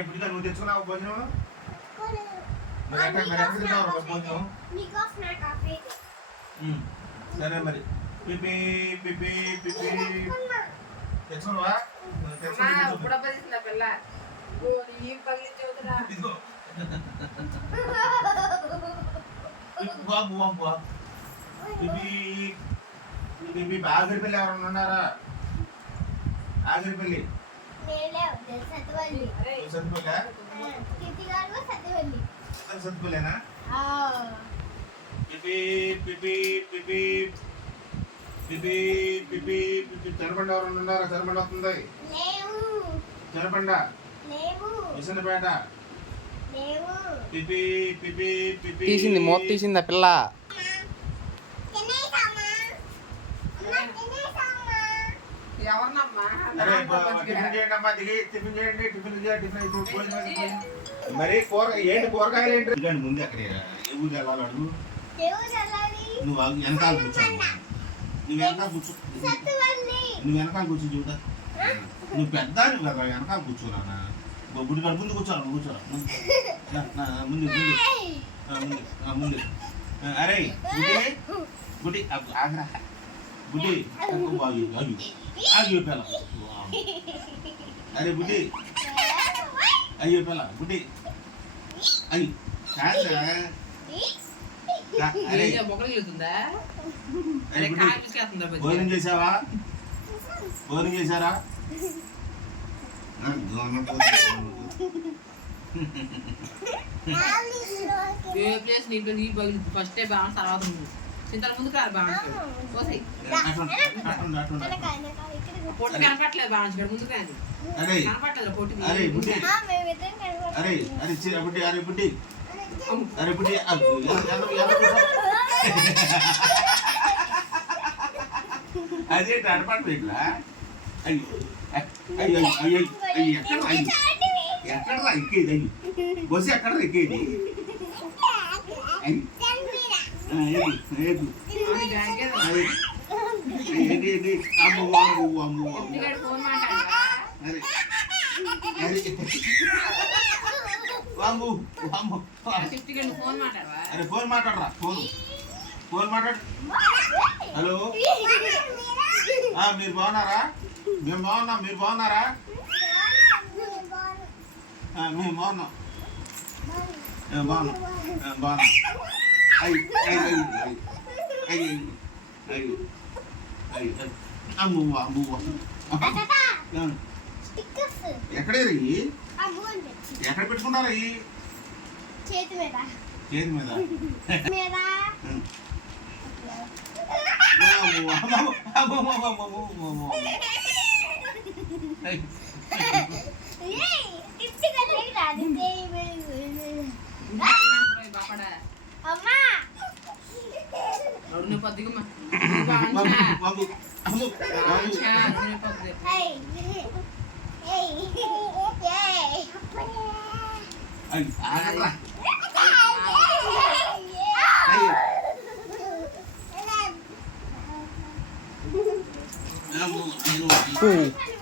ఇప్పుడు నువ్వు తెచ్చుకున్నావు భోజనం మరి ఎక్కడ తిన్నావు భోజనం సరే మరి పిపి పిపి పిపి తెచ్చుకున్నావా బాబు బాబు పిపి ఆగిరిపల్లి ఎవరన్నా ఉన్నారా ఆగిరిపల్లి సత్తుపల్లేనా పిపి పిపి పిపి పిపి పిపి పిపి చెరబండ ఎవరన్నా ఉన్నారా చెరబండ వస్తుంది చెరబండ విసనపేట పిపి పిపి పిపి తీసింది మూత తీసింది ఆ పిల్ల మరి ఏంటి కూరగాయలు ఏంటి ముందు అక్కడ ఏ ఊరు వెళ్ళాలి అడుగు నువ్వు వెనకాల కూర్చో నువ్వు వెనకాల కూర్చో నువ్వు వెనకాల కూర్చో చూడ నువ్వు పెద్ద కదా వెనకాల కూర్చోనా గుడి కాడ ముందు కూర్చోరా నువ్వు కూర్చోరా ముందు ముందు ముందు అరే గుడి గుడి ఆగ్రా గుడి ఆగి ఆగి ఆగి పెళ్ళ అరే గుడి అయ్యో పెళ్ళ గుడి అయ్యి భోజనం చేసావా భోజనం చేశారా ఫస్ట్ బాగా తర్వాత చింతల ముందు కాదు బాగా పొట్టు కనపట్లేదు బాగా ముందు కానీ కనపట్లేదు పొట్టు అరే బుడ్డి అరే అరే బుడ్డి అరే బుడ్డి అరే బుడ్డి అదే అడపండి ఇట్లా అయ్యి అయ్యి అయ్యి అయ్యి ఎక్కడ అయ్యి ఎక్కడ ఎక్కేది అయ్యి బస్సు ఎక్కడ ఎక్కేది అమ్ము అమ్ము అమ్ము అరే ఫోన్ మాట్లాడరా ఫోన్ ఫోన్ మాట్లాడు హలో మీరు బాగున్నారా మేము బాగున్నాం మీరు బాగున్నారా మేము బాగున్నాం బాగున్నాం బాగున్నాం అయ్యి అయ్యి అయ్యి అయ్యి అయ్యి అమ్ము అమ్ము ఎక్కడే రయ్యి ఎక్కడ పెట్టుకుంటారా ఈ చేతి మీద చేతి మీద Hey.